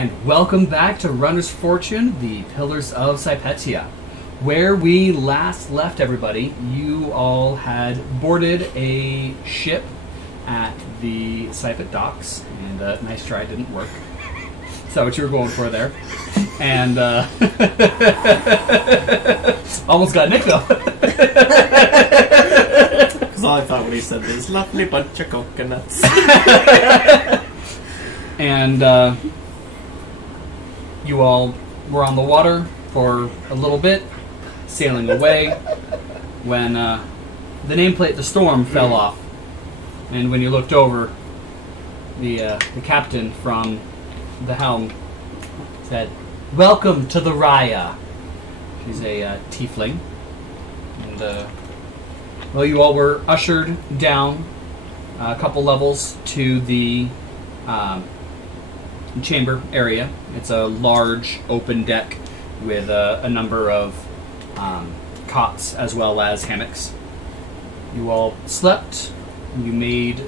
And welcome back to Runner's Fortune, the Pillars of Sypetia. Where we last left everybody, you all had boarded a ship at the Sypet docks, and nice try, didn't work. Is that what you were going for there? And almost got Nick though. Because all I thought when he said this lovely bunch of coconuts. And you all were on the water for a little bit, sailing away, when the nameplate "The Storm" fell off. And when you looked over, the captain from the helm said, "Welcome to the Raya." She's a tiefling. And, well, you all were ushered down a couple levels to the chamber area. It's a large open deck with a number of cots as well as hammocks. You all slept. You made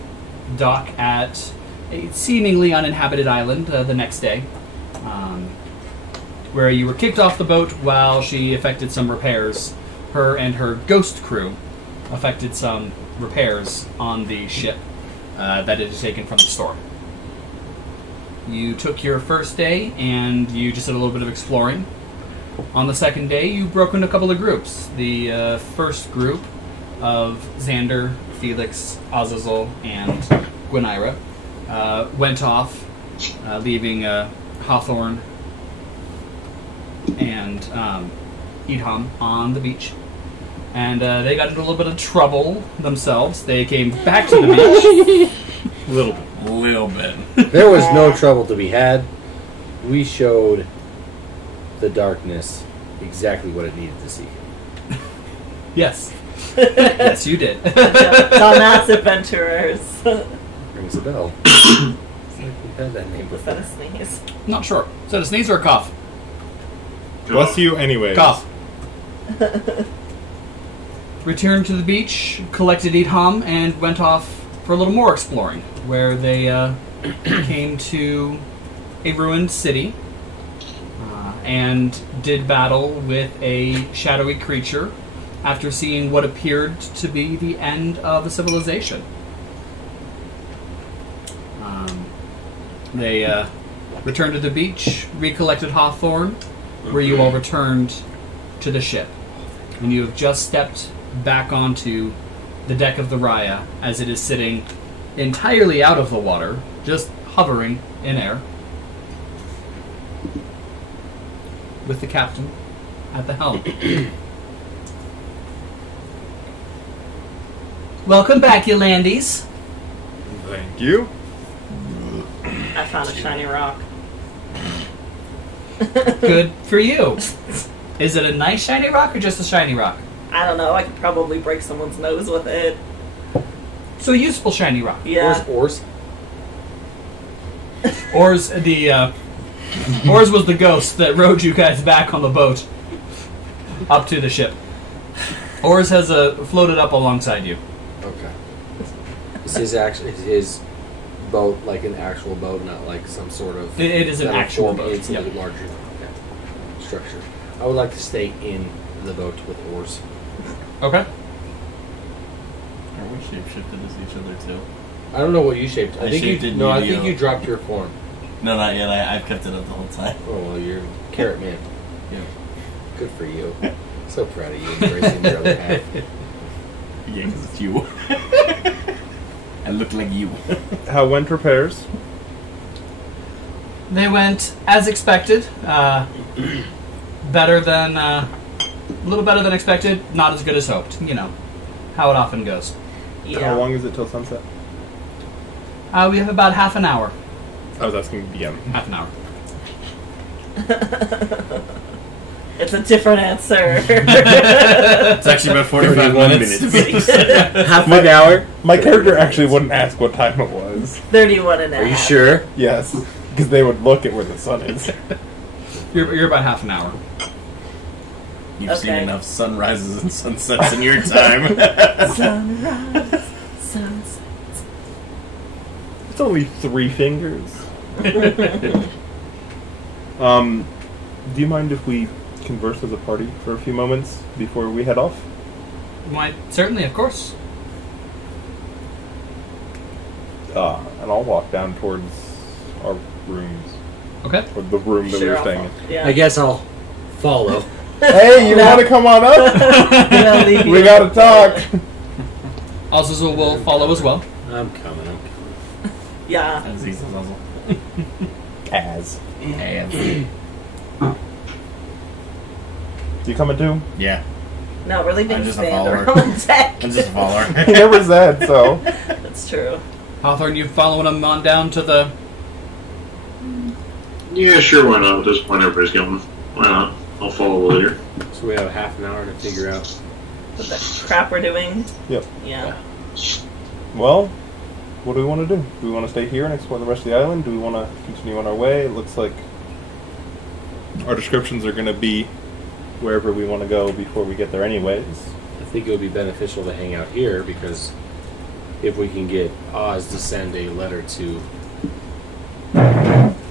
dock at a seemingly uninhabited island the next day, where you were kicked off the boat while she effected some repairs. Her and her ghost crew effected some repairs on the ship that it had taken from the store. You took your first day and you just did a little bit of exploring. On the second day, you broke into a couple of groups. The first group of Xander, Felix, Azazel, and Gwyneira went off, leaving Hawthorn and Idham on the beach. And they got into a little bit of trouble themselves. They came back to the beach. Little bit. There was no trouble to be had. We showed the darkness exactly what it needed to see. Yes. Yes, you did. Dumbass adventurers. Rings a bell. It's like we've had that name Was that before. a sneeze? Not sure. Is that a sneeze or a cough? Bless you anyways. Cough. Returned to the beach, collected Idham, and went off for a little more exploring, where they came to a ruined city and did battle with a shadowy creature after seeing what appeared to be the end of a civilization. They returned to the beach, recollected Hawthorn, where you all returned to the ship. And you have just stepped back onto the deck of the Raya as it is sitting entirely out of the water, just hovering in air, with the captain at the helm. Welcome back, you landies. Thank you. I found a shiny rock. Good for you. Is it a nice shiny rock or just a shiny rock? I don't know, I could probably break someone's nose with it. So a useful shiny rock. Yeah. Oars? Oars, Oars was the ghost that rode you guys back on the boat up to the ship. Oars has floated up alongside you. Okay. Is his boat like an actual boat, not like some sort of... It is an actual boat. It's a Yep. larger structure. I would like to stay in the boat with oars. Okay. Are we shapeshifted as each other too? I don't know what you shaped. I shaped it I Yu-Gi-Oh. think you dropped your form. No, not yet. I've kept it up the whole time. Oh, well, you're Carrot Man. Yeah. Good for you. So proud of you embracing your other half. Yeah, because it's you. I look like you. How went repairs? They went as expected. Better than... a little better than expected, not as good as hoped. You know, how it often goes. Yeah. How long is it till sunset? We have about half an hour. I was asking DM. Half an hour. It's a different answer. It's actually about 45 minutes. Half an hour? My character actually wouldn't ask what time it was. 31 and a half. Are you sure? Yes, because they would look at where the sun is. You're about half an hour. You've seen enough sunrises and sunsets in your time. Sunrise, sunset. It's only 3 fingers. Do you mind if we converse as a party for a few moments before we head off? Why, certainly, of course. And I'll walk down towards our rooms. Okay. Or the room that we were staying in. Yeah. I guess I'll follow. Hey, you No. want to come on up? I'll leave you We gotta talk. Azazel will follow as well. I'm coming. Yeah. As he says, also. As. As. You coming too? Yeah. No, we're leaving I'm just a Xander follower. on deck. I'm just a follower. He never said, so. That's true. Hawthorn, you following him on down to the... Yeah, sure, why not? At this point, everybody's going. Why not? I'll follow later. So we have half an hour to figure out. What the crap we're doing. Yep. Yeah. Well, what do we want to do? Do we want to stay here and explore the rest of the island? Do we want to continue on our way? It looks like our descriptions are going to be wherever we want to go before we get there anyways. I think it would be beneficial to hang out here because if we can get Oz to send a letter to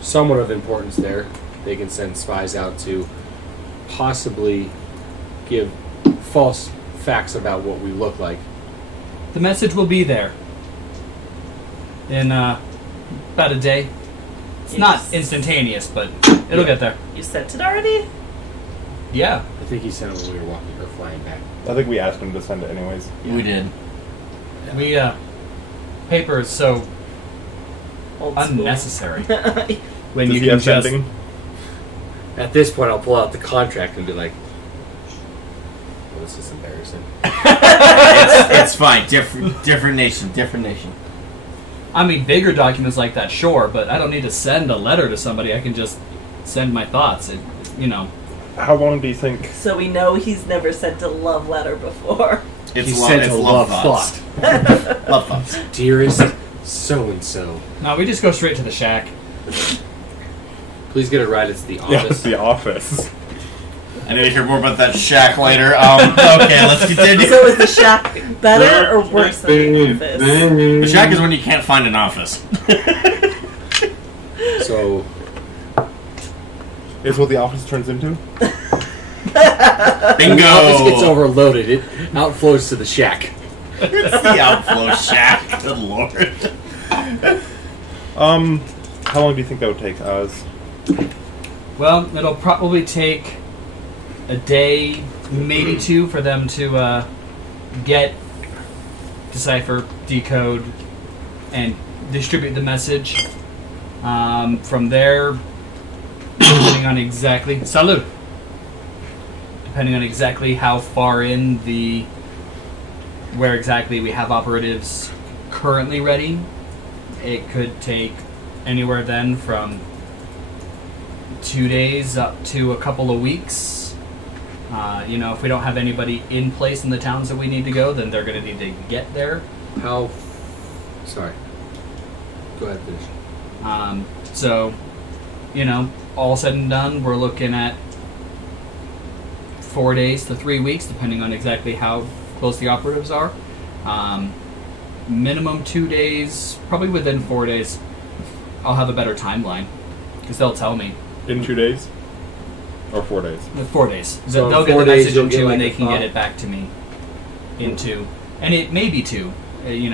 someone of importance there, they can send spies out to possibly give false facts about what we look like. The message will be there in about a day. It's not Yes. instantaneous, but it'll get there. You sent it already? Yeah. I think he sent it when we were walking or flying back. I think we asked him to send it anyways. We did. We, paper is so Old school. unnecessary. When Does you he can have just... sending? At this point, I'll pull out the contract and be like, well, this is embarrassing. It's fine. Different nation. Different nation. I mean, bigger documents like that, sure, but I don't need to send a letter to somebody. I can just send my thoughts. You know. How long do you think? So we know he's never sent a love letter before. It's He love, sent it's a love love thoughts. Love thoughts. Dearest so-and-so. No, we just go straight to the shack. Please get it right, it's the Yeah, office. it's the office. I need to hear more about that shack later. Okay, let's continue. So is the shack better or worse than the office? The shack is when you can't find an office. So, Is what the office turns into? Bingo! the office gets overloaded, it outflows to the shack. It's the outflow shack. Good lord. How long do you think that would take, Oz? Well, it'll probably take a day, maybe two, for them to get, decipher, decode, and distribute the message. From there, depending on exactly... Salud! Depending on exactly how far in the... where exactly we have operatives currently ready, it could take anywhere then from 2 days up to a couple of weeks. If we don't have anybody in place in the towns that we need to go, then they're going to need to get there. Sorry. Go ahead, finish. All said and done, we're looking at 4 days to 3 weeks, depending on exactly how close the operatives are. Minimum 2 days, probably within 4 days, I'll have a better timeline, because they'll tell me. In 2 days? Or 4 days? 4 days. So They'll in get 4 the days message you'll in get 2, like and a they can thought? get it back to me in 2. And it may be 2, Did you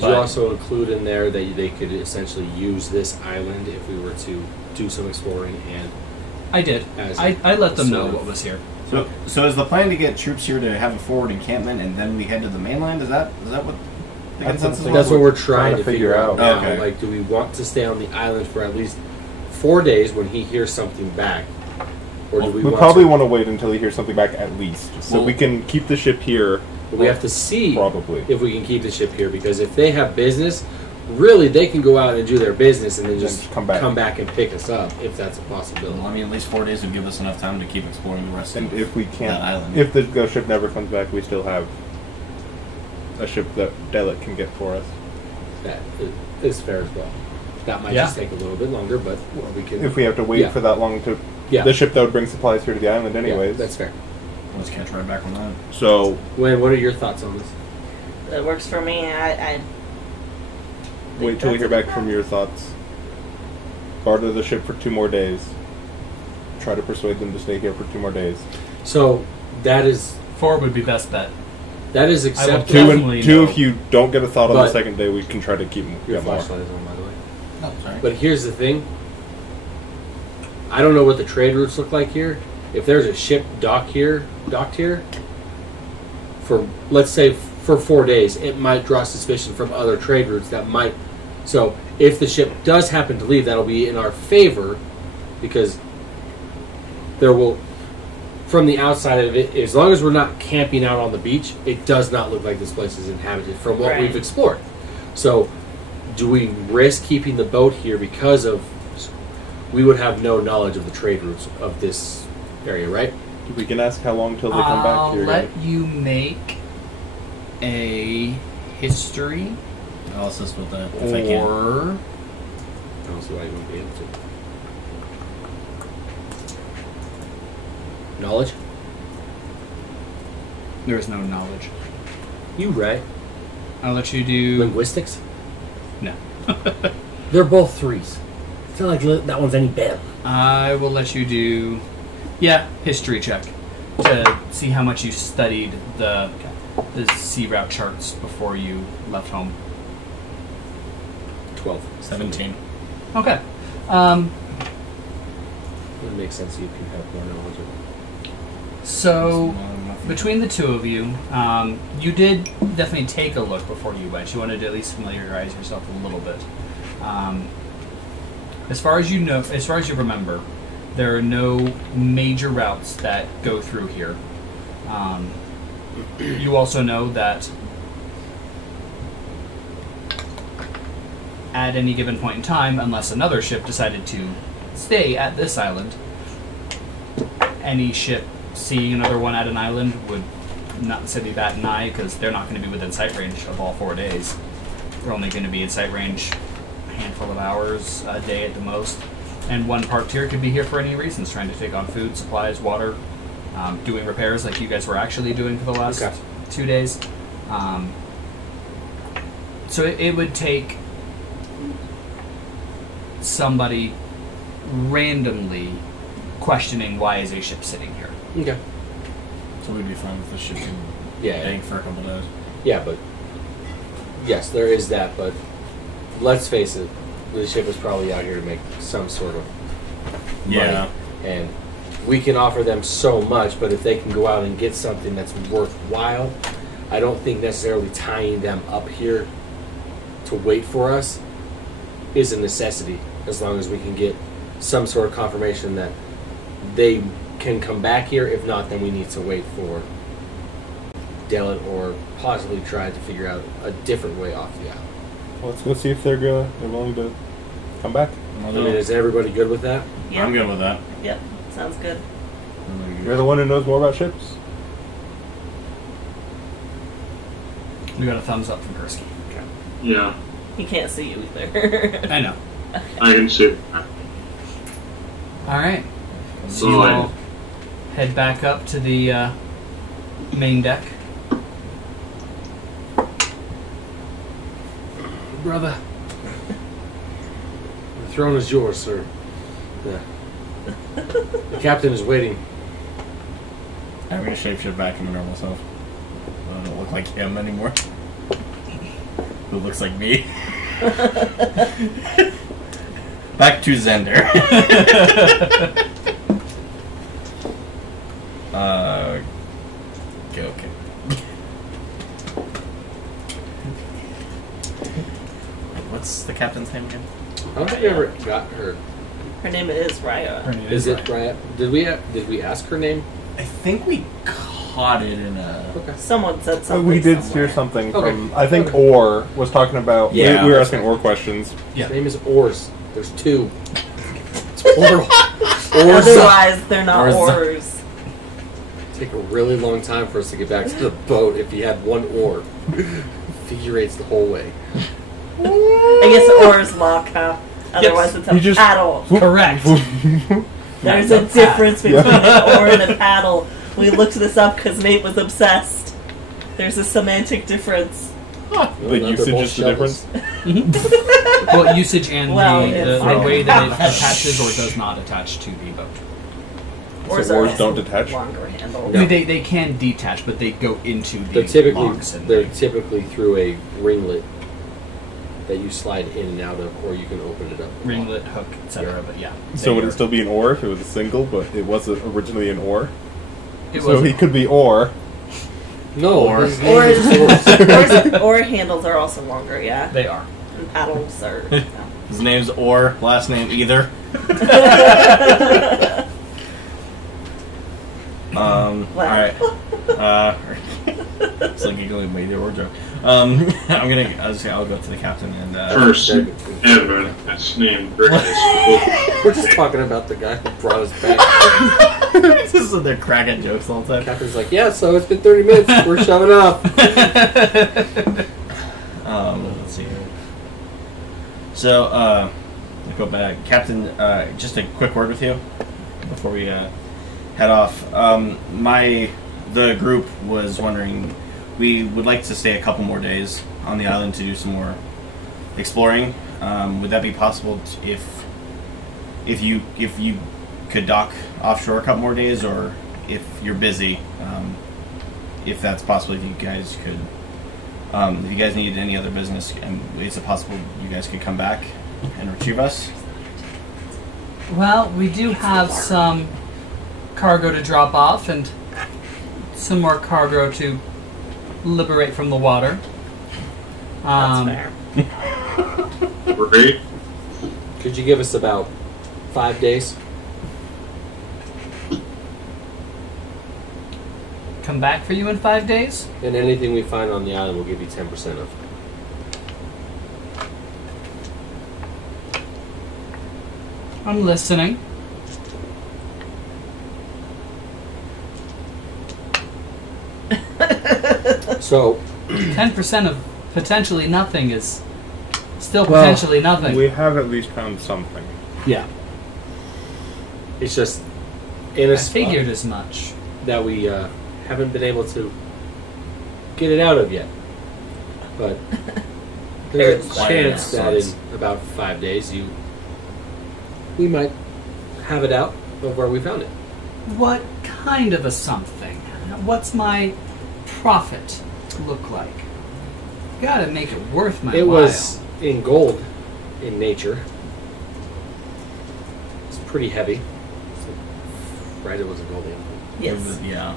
But- also include in there that they could essentially use this island if we were to do some exploring and I did. As I let them know sort of- what was here. So is the plan to get troops here to have a forward encampment and then we head to the mainland? Is that what the consensus was? That's what we're trying to figure out now. Okay. Like, do we want to stay on the island for at least 4 days when he hears something back? Or do we We want probably to, want to wait until he hears something back at least. So Well- we can keep the ship here, we have to see probably. if we can keep the ship here, because if they have business, really they can go out and do their business and then just come back. and pick us up if that's a possibility. Well, I mean, at least 4 days would give us enough time to keep exploring the rest And of if we that can't, island. if the ghost ship never comes back, we still have a ship that Delit can get for us. That is fair as well. That might Yeah. just take a little bit longer, but we can. If we have to wait Yeah. for that long to... Yeah. The ship that would bring supplies here to the island Yeah, anyways. that's fair. Let's catch right back on that. So, Gwen, what are your thoughts on this? That works for me. I wait till we hear back from your thoughts. Barter the ship for 2 more days. try to persuade them to stay here for 2 more days. So that is 4 would be best bet. that is I will acceptable. definitely Two, know. if you don't get a thought on the But- second day, we can try to keep them. Your Get more. flashlight is on, by the way. Oh, sorry. But here's the thing. I don't know what the trade routes look like here. If there's a ship docked here, for let's say for 4 days, it might draw suspicion from other trade routes that might. So if the ship does happen to leave, that'll be in our favor, because there will, from the outside of it, as long as we're not camping out on the beach, it does not look like this place is inhabited from what Right. we've explored. So do we risk keeping the boat here because of we would have no knowledge of the trade routes of this area, right? We can ask how long till they come I'll back here. let you make a history I'll assist with that if I can. or I don't see why you wouldn't be able to. Knowledge? there is no knowledge. You right. I'll let you do Linguistics? no. They're both 3s. I feel like that one's any better. I will let you do history check to see how much you studied the sea route charts before you left home. 12. 17. Okay. It makes sense you can have more knowledge of it. So between the two of you, you did definitely take a look before you went. You wanted to at least familiarize yourself a little bit. As far as you know, as far as you remember, there are no major routes that go through here. You also know that at any given point in time, unless another ship decided to stay at this island, any ship seeing another one at an island would not necessarily bat an eye, because they're not going to be within sight range of all 4 days. They're only going to be in sight range a handful of hours a day at the most. And one parked here could be here for any reasons, trying to take on food, supplies, water, doing repairs like you guys were actually doing for the last 2 days. So it would take somebody randomly questioning, why is a ship sitting here? Okay. So we'd be fine with the ship Yeah. staying for a couple days. Yeah, but yes, there is that. But let's face it, the ship is probably out here to make some sort of money. Yeah. And we can offer them so much, but if they can go out and get something that's worthwhile, I don't think necessarily tying them up here to wait for us is a necessity, as long as we can get some sort of confirmation that they can come back here. If not, then we need to wait for Delit or possibly try to figure out a different way off the island. Well, let's go see if they're willing to come back. I mean, is everybody good with that? Yep. I'm good with that. Yep. Sounds good. You're the one who knows more about ships. We got a thumbs up from Perske. Yeah, He can't see you either. I know. I can see. Alright. So you Right. all head back up to the main deck. Brother. The throne is yours, sir. The captain is waiting. I'm gonna shapeshift back to my normal self. I don't look like him anymore. Who looks like me? Back to Xander. Okay. What's the captain's name again? I don't think we ever got her. Her name is Raya. Her name Is it Ryan. right? Did we ask her name? I think we caught it in a... Okay. Someone said something. We did somewhere. hear something Okay. from, I think Orr was talking about, Yeah. we were asking Orr questions. Yeah. His name is Oars. There's 2. It's plural. Oars. Otherwise, they're not Oars. oars. Take a really long time for us to get back to the boat if you had one oar. Figure eights the whole way. I guess oars lock, huh? Otherwise, it's a You just- paddle. Correct. There's That's a a paddle. difference between an oar and a paddle. We looked this up because Nate was obsessed. There's a semantic difference. The usage is the difference. Well, usage and Well, the it's way like- that it attaches or does not attach to the boat. Oars So are oars don't also detach? longer handle. I mean, they can detach, but they go into the They're logs. And typically through a ringlet that you slide in and out of, or you can open it up. ringlet, hook, etc. But yeah. So would they it still be an oar if it was a single, but it was originally an oar? It So was he could be oar. No, Or- his name is Oars. Or handles are also longer, yeah. They are. And paddles are. Yeah. His name's Or, last name either. Wow. Alright. It's like you're going to or joke. I'll go to the captain and First ever that's named Grace. We're just talking about the guy who brought us back. this is they're cracking jokes all the time. Captain's like, yeah, so it's been 30 minutes. We're showing up. Let's see here. So, I'll go back. Captain, just a quick word with you before we head off. The group was wondering, we would like to stay a couple more days on the island to do some more exploring. Would that be possible if you could dock offshore a couple more days, or if you're busy, if that's possible, if you guys could, if you guys needed any other business, is it possible you guys could come back and retrieve us? Well, we do have some cargo to drop off and some more cargo to liberate from the water. That's fair. Great. Could you give us about 5 days? Come back for you in 5 days? And anything we find on the island, we'll give you 10% of. I'm listening. So, 10% of potentially nothing is still Well, potentially nothing. We have at least found something. yeah. It's just in a I spot figured as much. that we haven't been able to get it out of yet. But there's a There's chance that sorts. in about 5 days we might have it out of where we found it. What kind of a something? What's my profit look like? Gotta make it worth my It while. was in gold in nature. It's pretty heavy. Right, it was a gold animal. Yes. Yeah.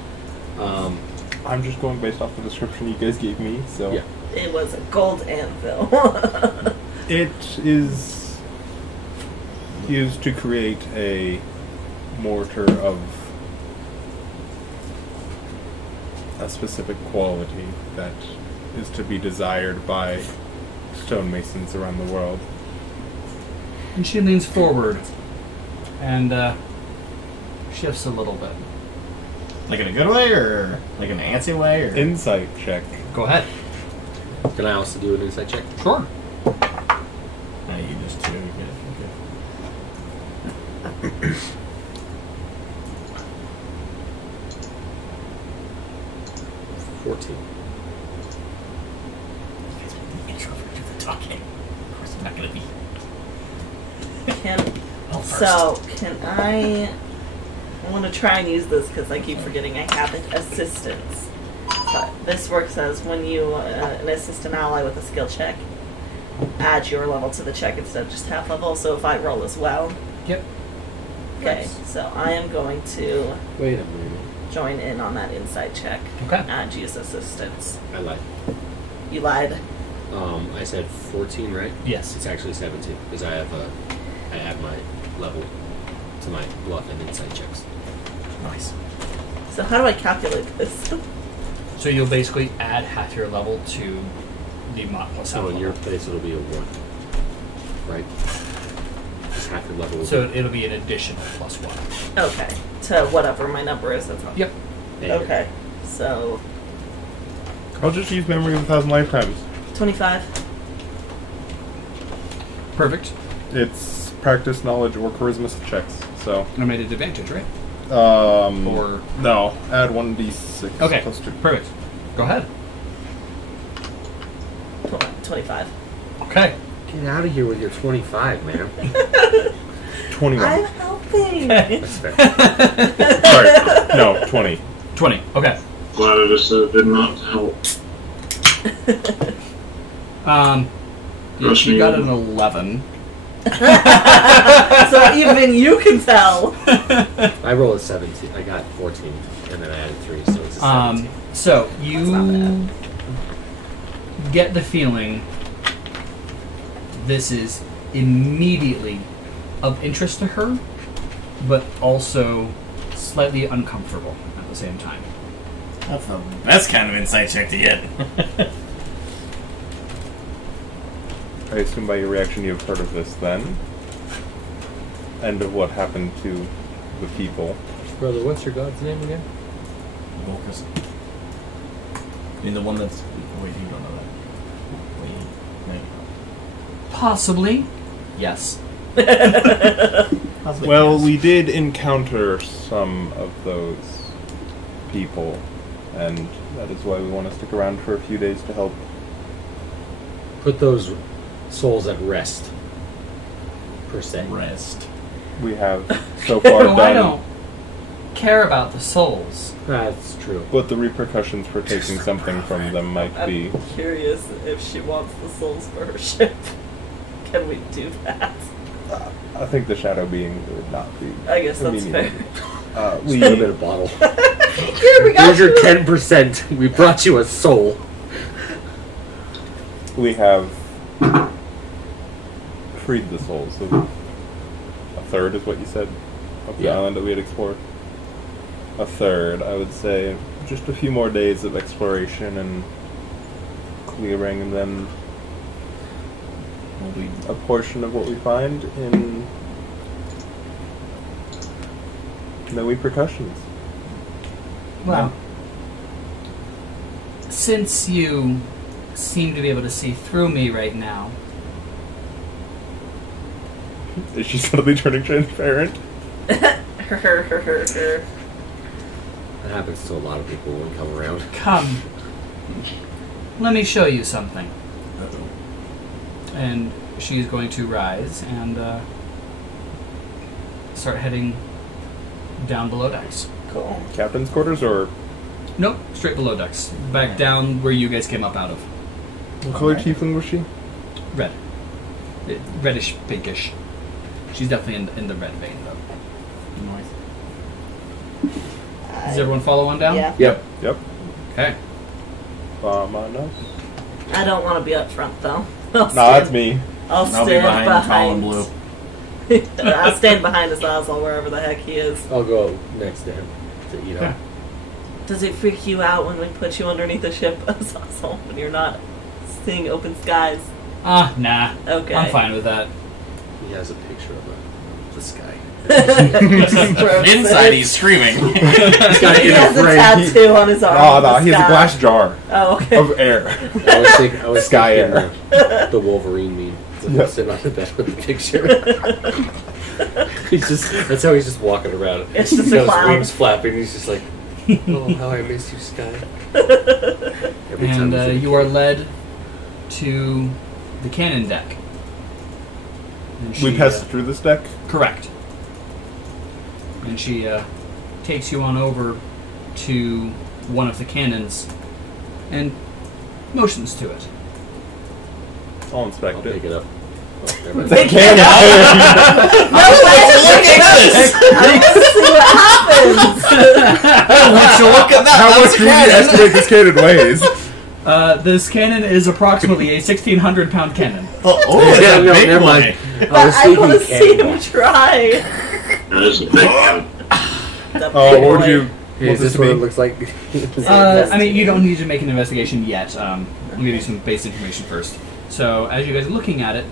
I'm just going based off the description you guys gave me, so... Yeah. It was a gold anvil. It is used to create a mortar of a specific quality that is to be desired by stonemasons around the world. And she leans forward and shifts a little bit. Like in a good way, or like in an antsy way, or Insight check. Go ahead. Can I also do an insight check? Sure. you just two. Okay. 14. Introvert to the talking. Of course, I'm not gonna be. Can I want to try and use this because I keep forgetting I have assistance. But this works as when you assist an ally with a skill check, add your level to the check instead of just half level. So if I roll as well. Yep. Okay, Nice. so I am going to Wait a minute. join in on that insight check. Okay. And use assistance. I lied. You lied. I said 14, right? Yes. It's actually 17 because I add my level to my bluff and insight checks. Nice. So how do I calculate this? So you'll basically add half your level to the mod plus half So in level. your place it'll be a 1, right? Just half your level. Will So be it'll be an additional plus 1. Okay, to whatever my number is. That's all. Yep. Okay, so I'll just use Memory of 1,000 Lifetimes. 25. Perfect. It's practice, knowledge, or charisma checks. So, I made it advantage, right? or no, add 1d6 Okay. plus 2. Perfect. Go ahead. 25. Okay. Get out of here with your 25, man. 21. I'm helping. thing. That's fair. Sorry. No, 20. 20. Okay. Glad I just said it did not help. She got an 11. So even you can tell. I rolled a 17. I got 14, and then I added 3, so it's a 17. So That's you not get the feeling this is immediately of interest to her, but also slightly uncomfortable at the same time. That's the best kind of insight check to get. I assume by your reaction you've heard of this then. And of what happened to the people. Brother, what's your god's name again? Volcus. I mean, the one that's... Wait, you don't know that. Wait, no. Possibly. Yes. Well, we did encounter some of those people, and that is why we want to stick around for a few days to help. Put those souls at rest. Per se. Rest. We have so far done I don't care about the souls. That's true. what the repercussions for taking something from them might be. I'm curious if she wants the souls for her ship. Can we do that? I think the shadow being would not be. I guess that's immediate. fair. We Put a bit of bottle. Here we go. Here's your 10%. We brought you a soul. we have freed the souls of a third, is what you said, of the Yeah. island that we had explored. A third, I would say. Just a few more days of exploration and clearing, and then a portion of what we find in no repercussions. Well, since you seem to be able to see through me right now, Is she suddenly turning transparent? That happens to a lot of people when we come around. come. Let me show you something. Uh-oh. And she's going to rise and start heading down below decks. Cool. Captain's quarters, or Nope, straight below decks. Back down where you guys came up out of. what color tiefling was she? Red. Reddish, pinkish. She's definitely in the red vein, though. Does everyone follow on down? Yeah. Yep. Yep. Okay. Vamonos. I don't want to be up front though. Nah, that's me. I'll I'll stand be behind behind. tall and blue. I'll stand behind Azazel wherever the heck he is. I'll go next to him to eat up. Does it freak you out when we put you underneath the ship, Azazel, when you're not seeing open skies? Nah. Okay. I'm fine with that. He has a picture of the sky. Inside, he's screaming. He has a tattoo on his arm. Oh, of no, the he has a sky. glass jar Oh, okay. of air. I was Sky thinking air. the Wolverine meme. So Yep. Sit on the bed with the picture. That's how he's just walking around. It's just He's a got his cloud. wings flapping. He's just like, oh, how I miss you, Sky. Every time And he's in you the are cave. led to the cannon deck. And We she, passed through this deck. Correct. And she takes you on over to one of the cannons and motions to it. I'll I'll inspect pick it. it up. Oh, never mind. Take it out. No way! I want to see what happens. Look at that. How much do we estimate this cannon weighs? This cannon is approximately a 1,600-pound cannon. Oh, Yeah, that's no, a big never boy. mind. But I want to thinking see cannonball. him try. That is a big one. The What would boy. you Is want this this to what it be? looks like? I mean, you don't need to make an investigation yet. I'll give you some base information first. So, as you guys are looking at it,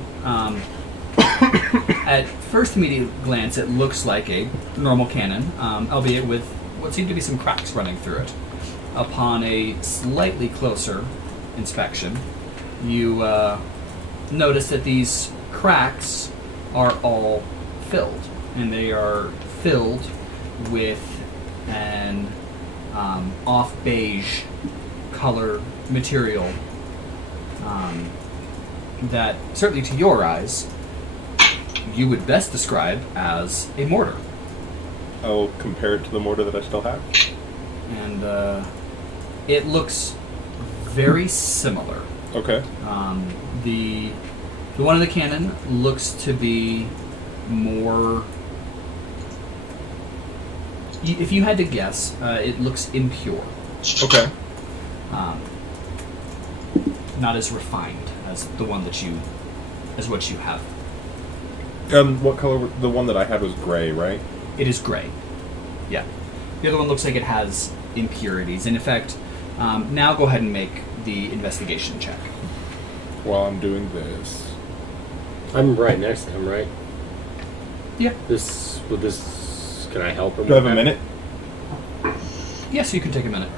at first immediate glance, it looks like a normal cannon, albeit with what seem to be some cracks running through it. Upon a slightly closer inspection, you notice that these cracks are all filled, and they are filled with an off beige color material that, certainly to your eyes, you would best describe as a mortar. I'll compare it to the mortar that I still have. And it looks very similar. Okay. The one in the cannon looks to be more... If you had to guess, it looks impure. Okay. Not as refined as the one that you... as what you have. What color? The one that I had was gray, right? It is gray. Yeah. The other one looks like it has impurities. And in fact, now go ahead and make the investigation check. While I'm doing this. I'm right next to him, right? Yeah. Can I help him? Do I have with a that? minute? Yes, you can take a minute.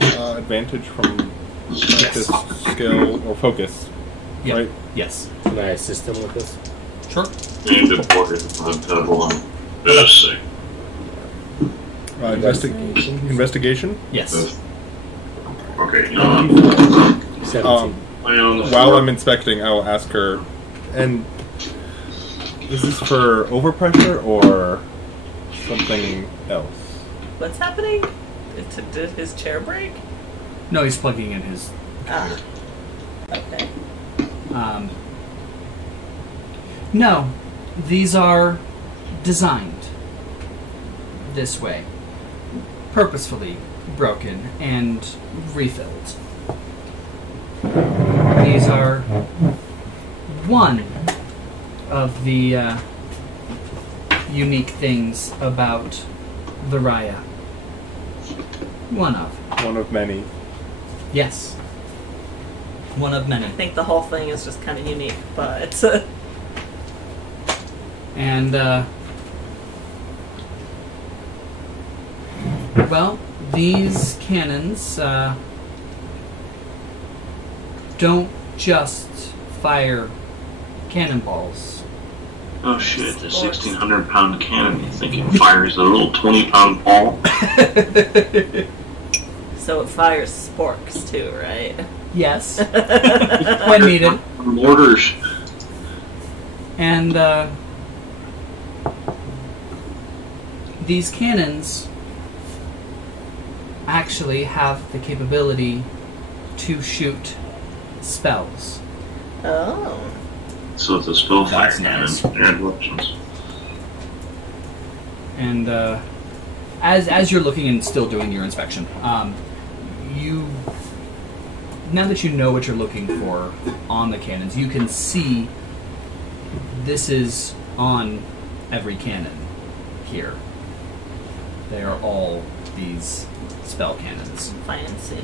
Advantage from practice, skill, or focus. Yeah. Right? Yes. Can I assist him with this? Sure. And the one. Let's see. Investigation? Yes. Okay. 17. While I'm inspecting, I will ask her, and is this for overpressure or something else? What's happening? Did his chair break? No, he's plugging in his... Okay. No, these are designed this way, purposefully broken and refilled. These are one of the unique things about the Raya. One of. One of many. Yes. One of many. I think the whole thing is just kind of unique, but... And, well, these cannons, don't just fire cannonballs. Oh shit, the 1,600-pound cannon, you think it fires a little 20-pound ball? So it fires sporks too, right? Yes. When needed. Mortars. And, these cannons actually have the capability to shoot spells. Oh. So it's a spellfire That's cannon nice. and weapons. And as you're looking and still doing your inspection, you, now that you know what you're looking for on the cannons, you can see this is on every cannon here. They are all these spell cannons. Fancy.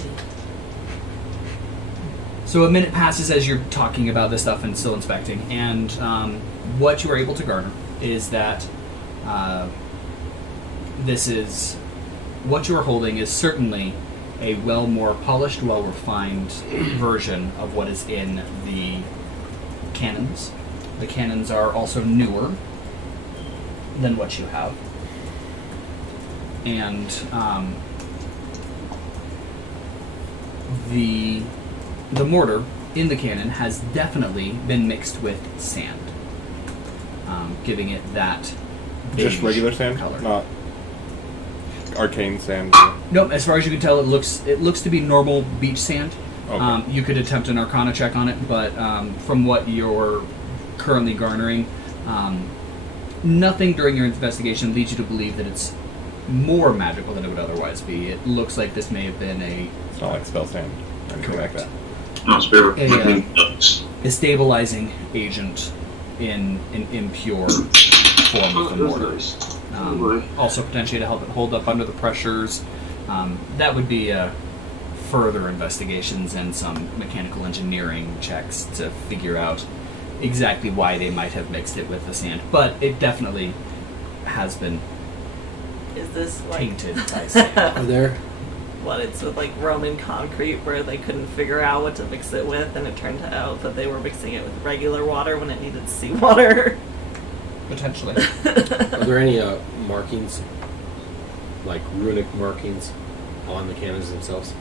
So a minute passes as you're talking about this stuff and still inspecting, and what you are able to garner is that this is... what you are holding is certainly a more polished, well-refined version of what is in the cannons. The cannons are also newer than what you have. And the mortar in the cannon has definitely been mixed with sand, giving it that Just beige regular sand? color. Not arcane sand? Nope. As far as you can tell, it looks to be normal beach sand. Okay. You could attempt an Arcana check on it, but from what you're currently garnering, nothing during your investigation leads you to believe that it's more magical than it would otherwise be. It looks like this may have been It's not like spell sand or anything like that. No, spirit. a stabilizing agent in an impure form of the mortar. Also potentially to help it hold up under the pressures. That would be further investigations and some mechanical engineering checks to figure out exactly why they might have mixed it with the sand. But it definitely has been Is this like tainted by sand. Are there? what it's with like Roman concrete where they couldn't figure out what to mix it with, and it turned out that they were mixing it with regular water when it needed seawater. Potentially. Are there any markings, like runic markings, on the cannons themselves?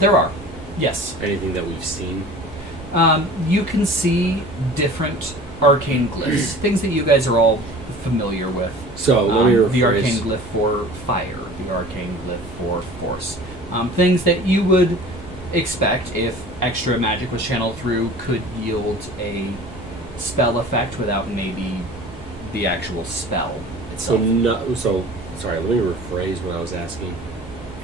There are. Yes. Anything that we've seen? You can see different arcane glyphs, things that you guys are all familiar with. So let me rephrase. The arcane glyph for fire, the arcane glyph for force. Things that you would expect if extra magic was channeled through could yield a spell effect without maybe the actual spell itself. Sorry, let me rephrase what I was asking.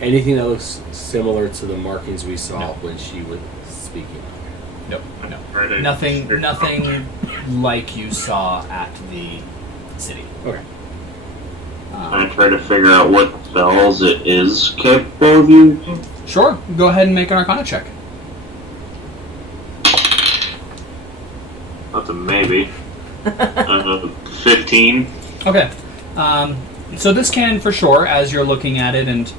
Anything that looks similar to the markings we saw when she was speaking. Nope, no. Nothing like you saw at the city. Okay. I try to figure out what spells it is capable of using. Sure, go ahead and make an Arcana check. That's a maybe. 15. Okay. So this can, for sure, as you're looking at it, and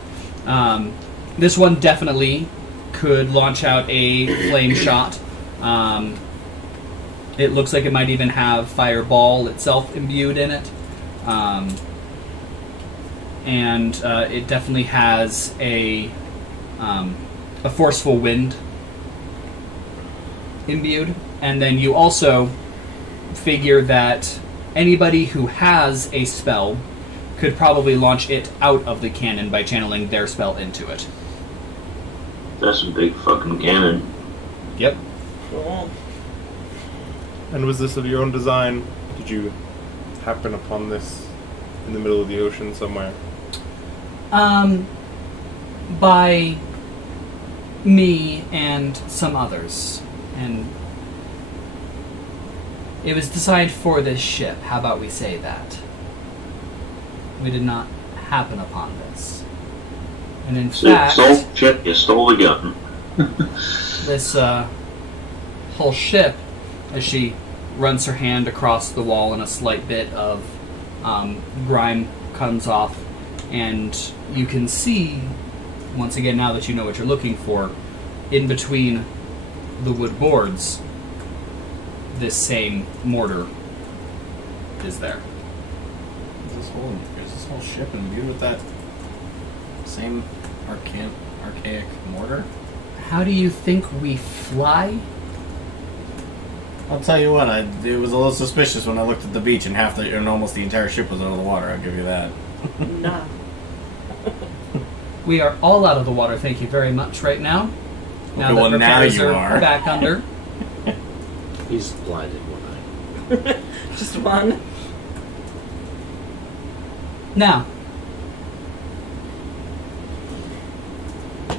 this one definitely could launch out a flame shot. It looks like it might even have fireball itself imbued in it. And it definitely has a forceful wind imbued. And then you also figure that anybody who has a spell could probably launch it out of the cannon by channeling their spell into it. That's a big fucking cannon. Yep. Cool. And was this of your own design? Did you happen upon this in the middle of the ocean somewhere? By me and some others. And it was designed for this ship. How about we say that? We did not happen upon this. And in fact... You stole the gun. This whole ship, as she runs her hand across the wall and a slight bit of grime comes off, and you can see, once again, now that you know what you're looking for, in between the wood boards, this same mortar is there. Is this whole ship imbued with that same archaic mortar? How do you think we fly? I'll tell you what, it was a little suspicious when I looked at the beach and almost the entire ship was out of the water. I'll give you that. No. We are all out of the water, thank you very much, right now. Okay, well, now repairs you are are. back under. He's blinded one eye. Just one. Now,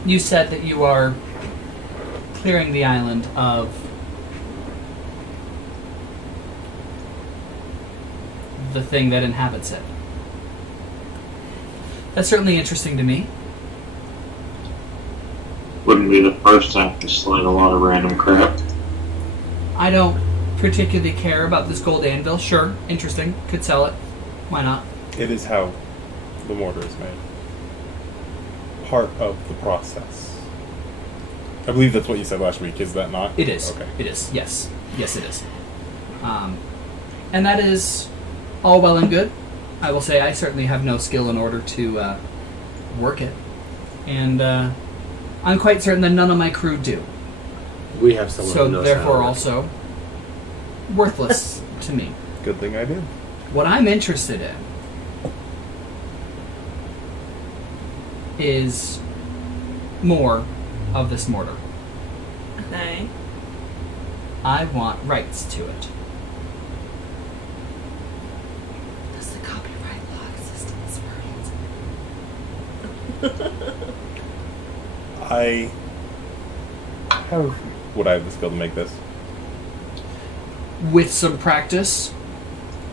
you said that you are clearing the island of the thing that inhabits it. That's certainly interesting to me. Wouldn't be the first time to slide a lot of random crap. I don't particularly care about this gold anvil. Sure, interesting. Could sell it. Why not? It is how the mortar is made. Part of the process. I believe that's what you said last week, is that not? It is. Okay. It is. Yes. Yes, it is. And that is all well and good. I will say I certainly have no skill in order to work it. And I'm quite certain that none of my crew do. We have someone who So knows therefore how to also worthless to me. Good thing I did. What I'm interested in is more of this mortar. Okay. I want rights to it. Does the copyright law exist in this world? I have... Would I have the skill to make this? With some practice,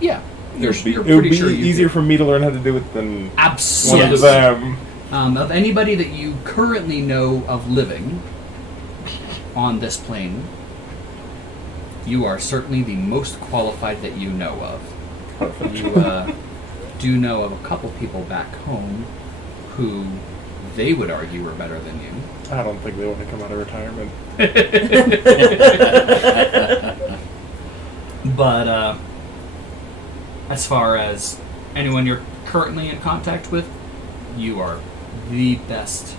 yeah. It would be pretty sure you easier do. for me to learn how to do it than Absolutely. one of them. Of anybody that you currently know of living on this plane, you are certainly the most qualified that you know of. You do know of a couple people back home who they would argue are better than you. I don't think they want to come out of retirement. But as far as anyone you're currently in contact with, you are the best.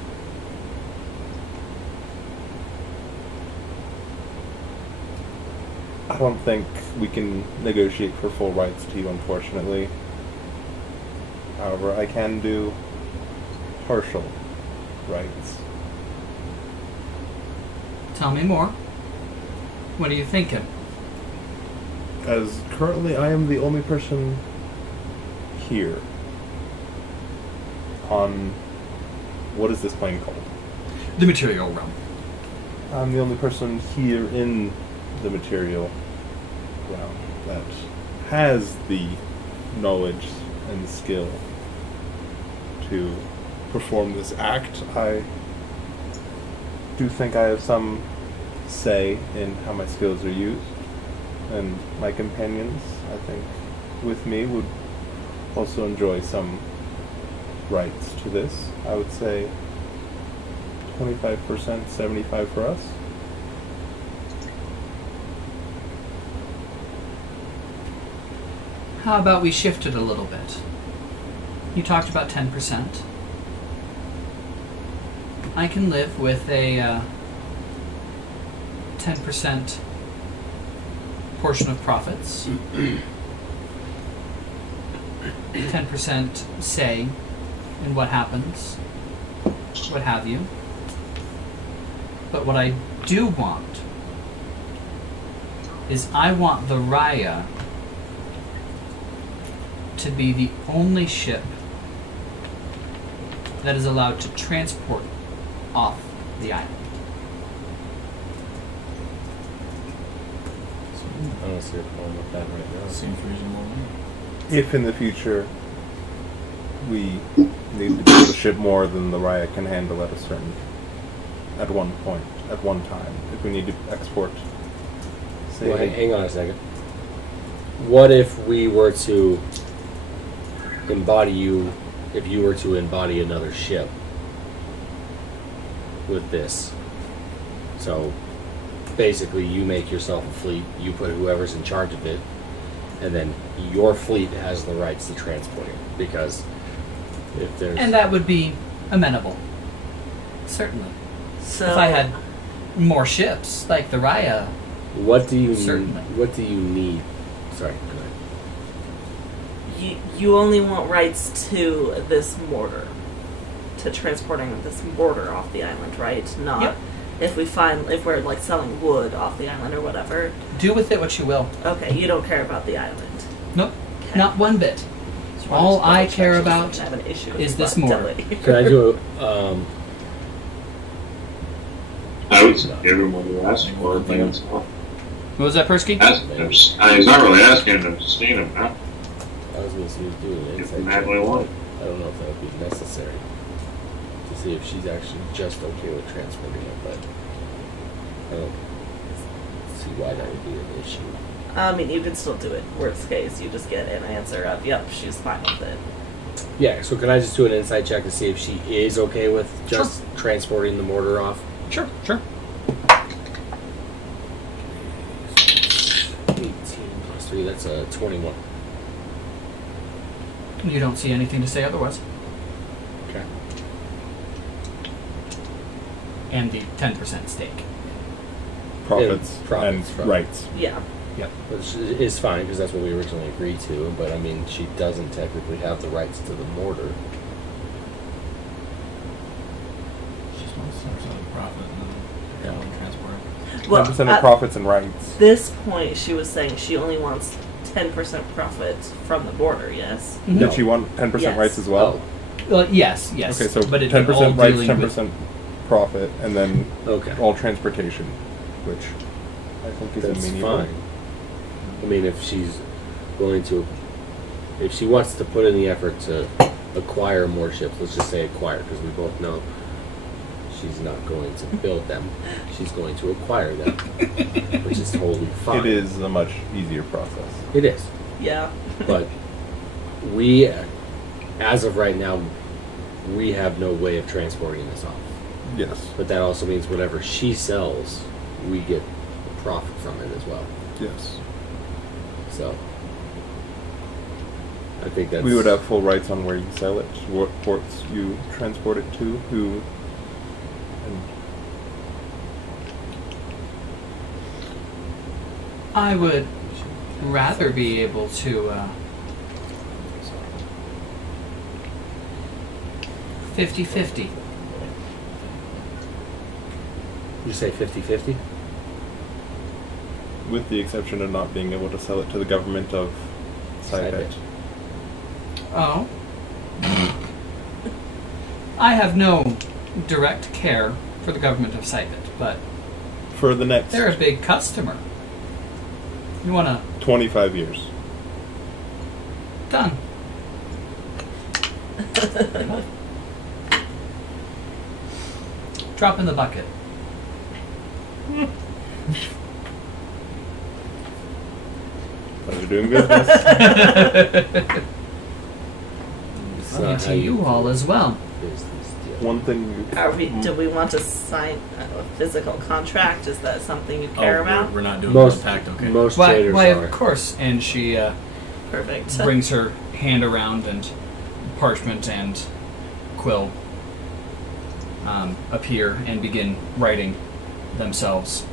I don't think we can negotiate for full rights to you, unfortunately. However, I can do partial rights. Tell me more. What are you thinking? As currently I am the only person here on... What is this plane called? The material realm. I'm the only person here in the material realm that has the knowledge and skill to perform this act. I do think I have some say in how my skills are used, and my companions, I think, with me would also enjoy some rights to this. I would say 25%, 75% for us. How about we shift it a little bit? You talked about 10%. I can live with a 10% portion of profits. 10% say in what happens, what have you. But what I do want is I want the Raya to be the only ship that is allowed to transport off the island. I don't see a problem with that right now. Seems reasonable. If in the future we need to build a ship more than the Raya can handle at one point, at one time, if we need to export, say, Well, hang on a second. What if we were to embody you, if you were to embody another ship with this? So basically you make yourself a fleet, you put whoever's in charge of it, and then your fleet has the rights to transport it. Because if there's... And that would be amenable. Certainly. So If I had more ships, like the Raya. What do you Certainly. What do you need? Sorry, go ahead. you only want rights to this mortar, to transporting this mortar off the island, right? Not Yep. if we're like selling wood off the island or whatever. Do with it what you will. Okay, you don't care about the island. Nope. Okay. Not one bit. Just wanted All to I double care check, just about so I have an issue is with this volatility. Can I do I would say everyone who asks for it, but it's not. What was that, Perske? He's not really asking to sustain him, huh? I was going to see if doing an If insight you check. manually want. I don't know if that would be necessary to see if she's actually just okay with transporting it, but I don't see why that would be an issue. I mean, you could still do it. Worst case, you just get an answer of, "Yep, she's fine with it." Yeah, so can I just do an insight check to see if she is okay with just transporting the mortar off? Sure, sure. 18 plus 3, that's a 21. You don't see anything to say otherwise. Okay. And the 10% stake. profits, profits and from- rights. Yeah. Which is fine, because that's what we originally agreed to, but I mean, she doesn't technically have the rights to the mortar. She just wants some sort of profit and then transport it. Well, 10% of at profits and rights. this point, she was saying she only wants 10% profit from the border. Yes. Mhm. Did she want 10% Yes. rights as well? Well, yes. Okay, so but it 10% all rights, dealing 10% profit, and then Okay. all transportation, which I think is That's amenable. fine. I mean, if she's willing to, if she wants to put in the effort to acquire more ships, let's just say acquire, because we both know she's not going to build them. She's going to acquire them, which is totally fine. It is a much easier process. It is. Yeah. But we, as of right now, we have no way of transporting this off. Yes. But that also means whatever she sells, we get a profit from it as well. Yes. So I think that's... We would have full rights on where you sell it, what ports you transport it to, who, and I would rather be able to 50-50. You say 50-50? With the exception of not being able to sell it to the government of Sypetia. Oh. I have no direct care for the government of Sypetia, but For the next they're a big customer. You wanna... 25 years. Done. Drop in the bucket. Pleasure doing business. It's And not to how you all as well. business deal. One thing Do we want to sign a physical contract? Is that something you care about? We're not doing Most the pact, okay. most Why, traders why are. of course. And she Perfect. brings her hand around, and parchment and quill appear and begin writing themselves.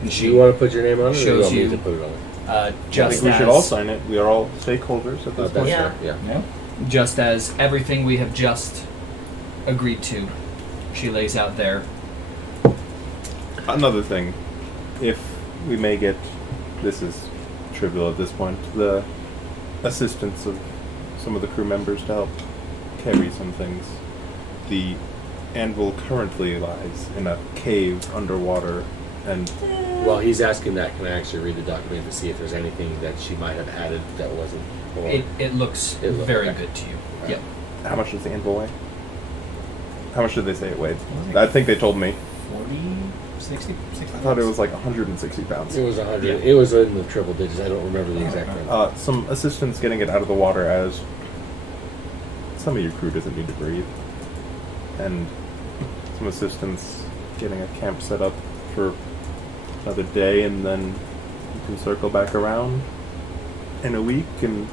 And Do you want to put your name on it, or do you shows want me you- to put it on it? I just think we as should all sign it. We are all stakeholders at this That's point. Yeah. fair, yeah. just as everything we have just agreed to, she lays out there. Another thing, if we may get, this is trivial at this point, the assistance of some of the crew members to help carry some things. The anvil currently lies in a cave underwater, and While he's asking that, can I actually read the document to see if there's anything that she might have added that wasn't? Or It looks It looks very okay. good to you. Right. Yep. how much does the anvil weigh? How much did they say it weighed? I think they told me. 40, 60, 60 I thought it was like 160 pounds. It was 100. Yeah. It was in the triple digits. I don't remember the exact number. Some assistance getting it out of the water, as some of your crew doesn't need to breathe, and some assistance getting a camp set up for another day, and then you can circle back around in a week, and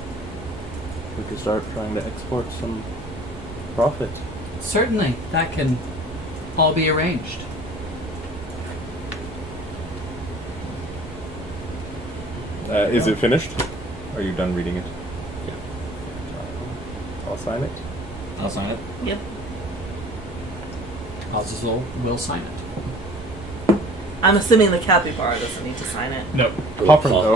we can start trying to export some profit. Certainly, that can all be arranged. Is it finished? Are you done reading it? Yeah. I'll sign it. I'll sign it. Yep. Azazel will sign it. I'm assuming the capybara doesn't need to sign it. No. Popper, though.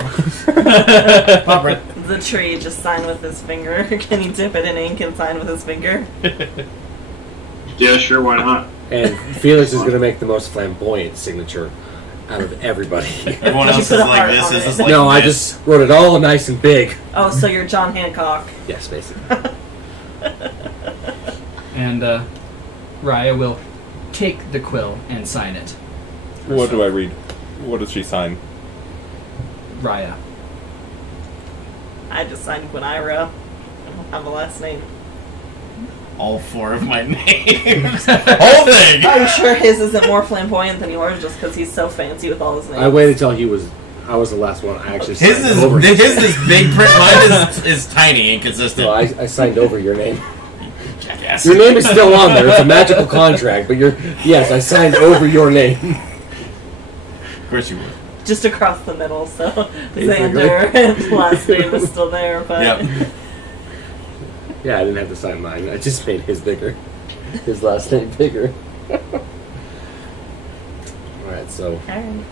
Popper. The tree just sign with his finger. Can he dip it in ink and sign with his finger? Yeah, sure, why not? And Felix is going to make the most flamboyant signature out of everybody. Everyone Did you else put is a like heart this. on This it? is like No, I this. just wrote it all nice and big. Oh, so you're John Hancock. Yes, basically. And Raya will take the quill and sign it. What do I read? What does she sign? Raya. I just signed Gwyneira. I don't have a last name. all four of my names. Whole thing. I'm sure his isn't more flamboyant than yours just because he's so fancy with all his names. I waited till I was the last one. I actually His signed is over. his is big print. Mine is tiny, inconsistent. So I signed over your name. Jackass. Your name is still on there. It's a magical contract, but yes, I signed over your name. Of course you would. Just across the middle, so Basically. Xander last name is still there, but Yep. Yeah, I didn't have to sign mine. I just made his bigger. His last name bigger. Alright, so Alright.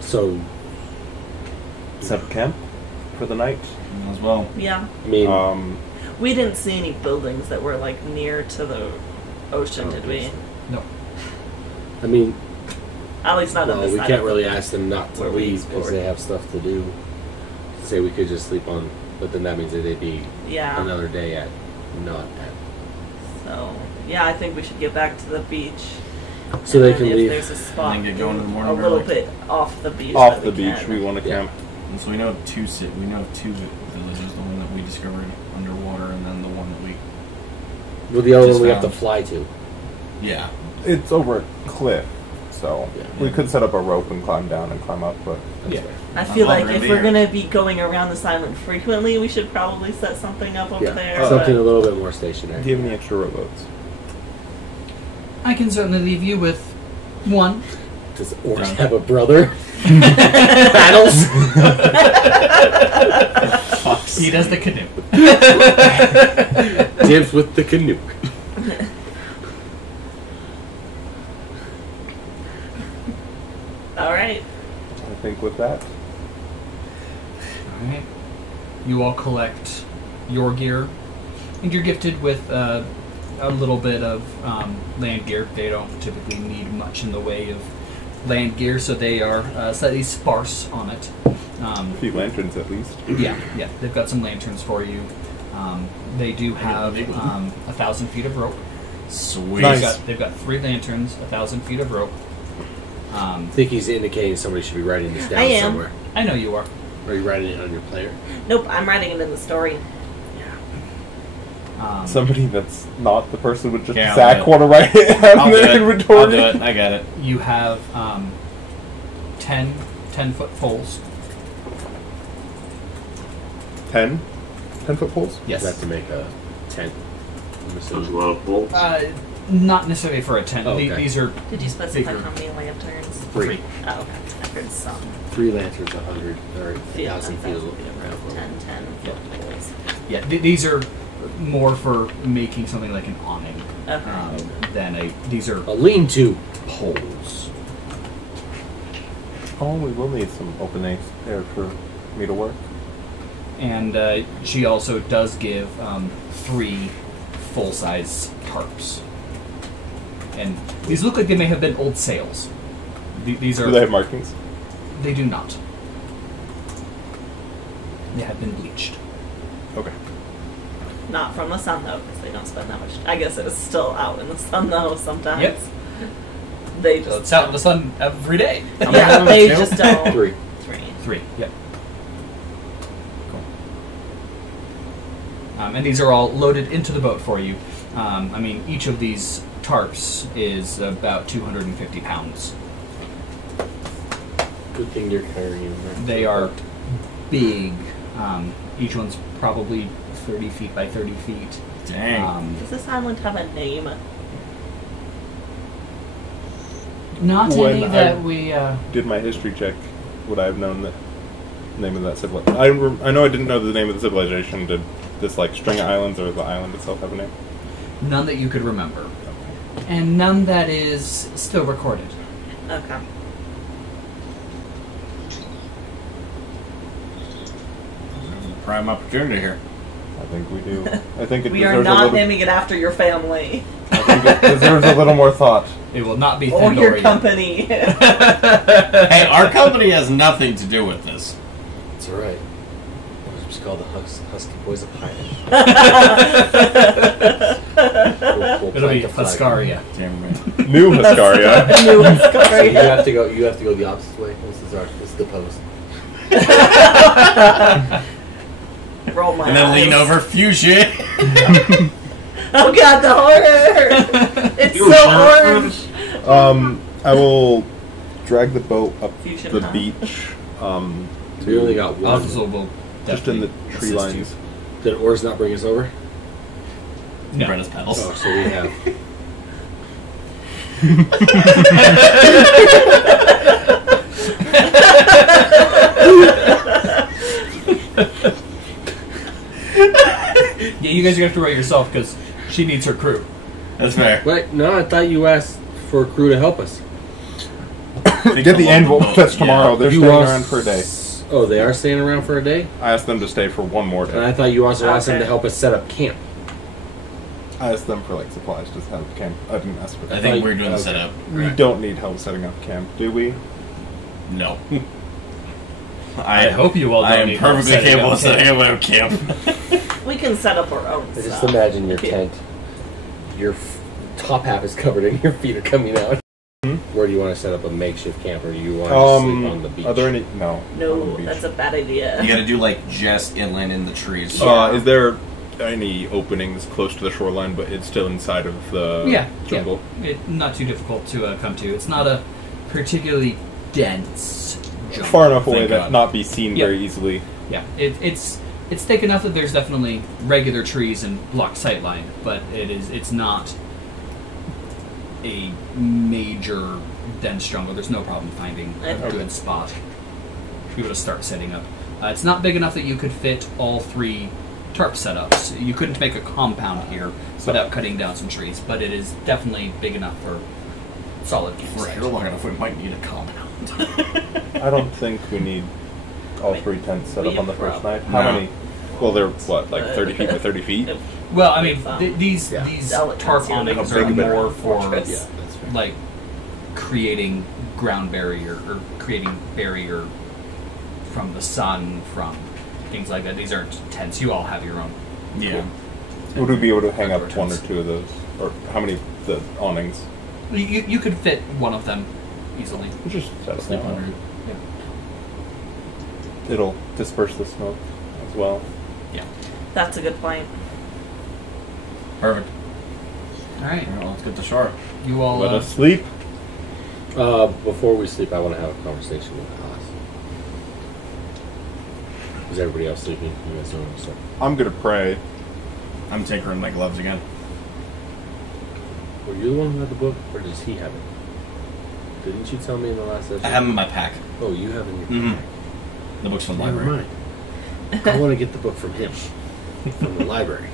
so Set up camp for the night. As well. Yeah. I mean We didn't see any buildings that were like near to the ocean, did we? No. I mean At least not on well, this we side can't of really the- ask them not to where we leave because explored. they have stuff to do. Say we could just sleep on, but then that means that they'd be Yeah. another day at not at. So yeah, I think we should get back to the beach. So they And can if leave. there's a spot And then get going in the morning a or little like- bit off the beach. Off that the we beach, can. we want to Yeah. camp. And so we know of two villages. The one that we discovered underwater, and then the one that we. Well, the other Just one we have to found. fly to. Yeah. It's over a cliff, so Yeah. we could set up a rope and climb down and climb up, but That's Yeah. fair. I feel I'm like over if there. we're gonna be going around this island frequently, we should probably set something up over Yeah, there. something a but- little bit more stationary. do you have any extra rowboats? I can certainly leave you with one. Does Orange have a brother? Battles? He does the canoe. Dibs with the canoe. Alright. I think with that. Alright. You all collect your gear, and you're gifted with a little bit of land gear. They don't typically need much in the way of land gear, so they are slightly sparse on it. A few lanterns at least. Yeah, they've got some lanterns for you. They do have 1,000 feet of rope. Sweet. Nice. They've got 3 lanterns, 1,000 feet of rope. I think he's indicating somebody should be writing this down I am. somewhere. I know you are. Are you writing it on your player? Nope, I'm writing it in the story. Somebody that's not the person with just Yeah, a sack I'll want to write it out I'll in do their it. inventory. I'll do it. I got it. You have 10 10-foot poles. 10-foot poles? Yes. You have to make a tent. I'm There's assuming. a lot of bolts. Not necessarily for a tent. Oh, okay. These are Did you specify bigger. how many lanterns? 3. Oh, okay. I heard some. 3 lanterns, 100 or 1,000 feet of 10 foot poles. Yeah, these are more for making something like an awning Okay. than these are a lean-to. poles. Oh, we will need some open air for me to work. And she also does give 3 full-size tarps. And these look like they may have been old sails. These are. Do they have markings? They do not. They have been bleached. Okay. Not from the sun, though, because they don't spend that much. I guess it is still out in the sun, though, sometimes. Yep. They So just. it's out in the sun every day. Yeah, they just don't. 3. 3. Yep. Cool. And these are all loaded into the boat for you. I mean, each of these tarps is about 250 pounds. Good thing you're carrying them. Right? They are big. Each one's probably 30 feet by 30 feet. Dang. Does this island have a name? Not When any I- that we... Did my history check, would I have known the name of that civilization? I know I didn't know the name of the civilization. Did this, like, string of islands or the island itself have a name? None that you could remember. And none that is still recorded. Okay. Prime opportunity here. I think we do. I think it We are deserves a not little, naming it after your family. I think it deserves a little more thought. It will not be Or your Thandorian. company. Hey, our company has nothing to do with this. It's alright. It's just called the Husky Boys of Pirate. We'll It'll be plant the flag. Fuscaria. Damn right. New Huscaria. New So you Huscaria. have to go. You have to go the opposite way. This is the pose. Roll my And then eyes. lean over, fusion. Oh god, the horror! It's so orange! I will drag the boat up Fusion, the huh? beach. So we only got one. Also will Just in the definitely tree assist lines. Did Oars not bring us over? You. No. Brenna's pedals. Oh, so we have. Yeah, you guys are going to have to row yourself because she needs her crew. That's fair. Wait, no, I thought you asked for a crew to help us. Get the anvil with us tomorrow. They're You staying also- around for a day. Oh, they are staying around for a day? I asked them to stay for one more And day. I thought you also asked them Okay. to help us set up camp. I asked them for like supplies to help camp. I didn't ask for I that. think we're doing the Okay. setup. We don't need help setting up camp, do we? No. I hope you all I don't am need help perfectly setting capable up of setting camp. up a camp. We can set up our own I just stuff. imagine your tent. Your top half is covered and your feet are coming out. Hmm? Where do you want to set up a makeshift camp, or do you want to sleep on the beach? Are there any? No. on No, the beach. that's a bad idea. You gotta do like just inland in the trees. Is there any openings close to the shoreline, but it's still inside of the jungle? Yeah. Not too difficult to come to. It's not a particularly dense jungle. Far enough away Thank that God. not be seen Yeah. very easily. Yeah, it's thick enough that there's definitely regular trees and blocked sightline, but it's not a major dense jungle. There's no problem finding a Okay. good spot to be able to start setting up. It's not big enough that you could fit all 3 tarp setups. You couldn't make a compound here without cutting down some trees, but it is definitely big enough for solid For campsite. sure long enough, we might need a compound. I don't think we need all 3 tents set We up on the have first problems. night. How No. many? Well, they're what, like 30 feet by 30 feet? Well, I mean, Yeah. these Delicate. tarp How awnings big are are they? more for Fortress. Yeah, that's fair. like creating ground barrier or creating barrier from the sun, from things like that. These aren't tents. You all have your own. Yeah. Would we be able to hang up Outdoor 1 or tents. 2 of those? Or how many the awnings? You could fit one of them easily. We'll just set up Sleep one. under it. It'll disperse the smoke as well. That's a good point. Perfect. All right, All right, let's get to shore. you all. Let us sleep. Before we sleep, I want to have a conversation with Haas. Is everybody else sleeping? You guys doing stuff? I'm gonna pray. I'm tinkering my gloves again. Were you the one who had the book, or does he have it? Didn't you tell me in the last session? I have them in my pack. Oh, you have it in your Mhm. pack. The book's from the Never library. mind. I want to get the book from him, from the library.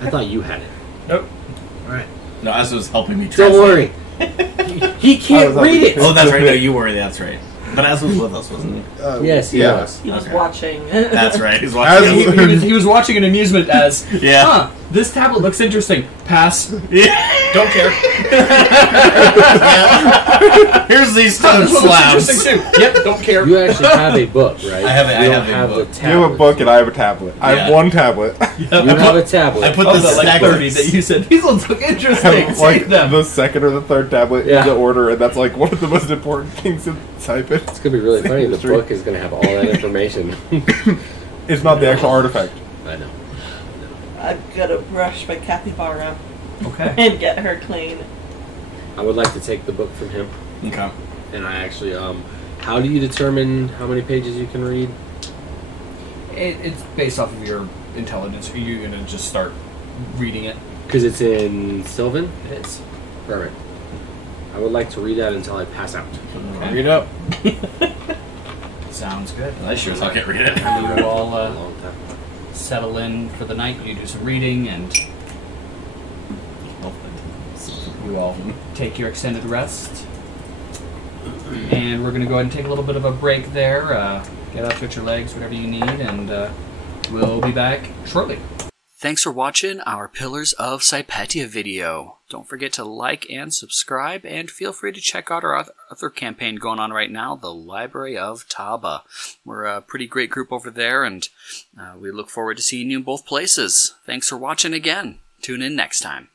I thought you had it. Nope. All right. No, as it was helping me Don't translate. worry. He I can't was read it. Oh, that's right. No, you were. That's right. But as was with us, wasn't he? Yes, he yeah. was. He was Okay. watching. That's right. He's As watching. we- he was watching in amusement as, Yeah. huh, this tablet looks interesting. Pass. Yeah. Don't care. Here's these Huh, stone this one looks interesting slabs. too. Yep, don't care. You actually have a book, right? I have a- I You have don't a have book. the You have a tablet. book and I have a tablet. I have Yeah. 1 tablet. You have a tablet. I put Of the the like stack 30 that you said, these ones look I interesting. have Take like them. the 2nd or the 3rd tablet Yeah. in the order, and that's like one of the most important things in Sypetia. It's gonna be really funny. The History. book is gonna have all that information. It's not the actual artifact. I know. I'm gonna brush my capybara Okay. and get her clean. I would like to take the book from him, Okay. and I actually, how do you determine how many pages you can read? It's based off of your intelligence. Are you going to just start reading it? Because it's in Sylvan. It is. Perfect. I would like to read that until I pass out. Okay. Read up. Sounds good. I sure as hell can't read it. You all A long time. settle in for the night. You do some reading, and you all take your extended rest. And we're going to go ahead and take a little bit of a break there. Get up, stretch your legs, whatever you need, and we'll be back shortly. Thanks for watching our Pillars of Sypetia video. Don't forget to like and subscribe, and feel free to check out our other campaign going on right now, the Library of Taba. We're a pretty great group over there, and we look forward to seeing you in both places. Thanks for watching again. Tune in next time.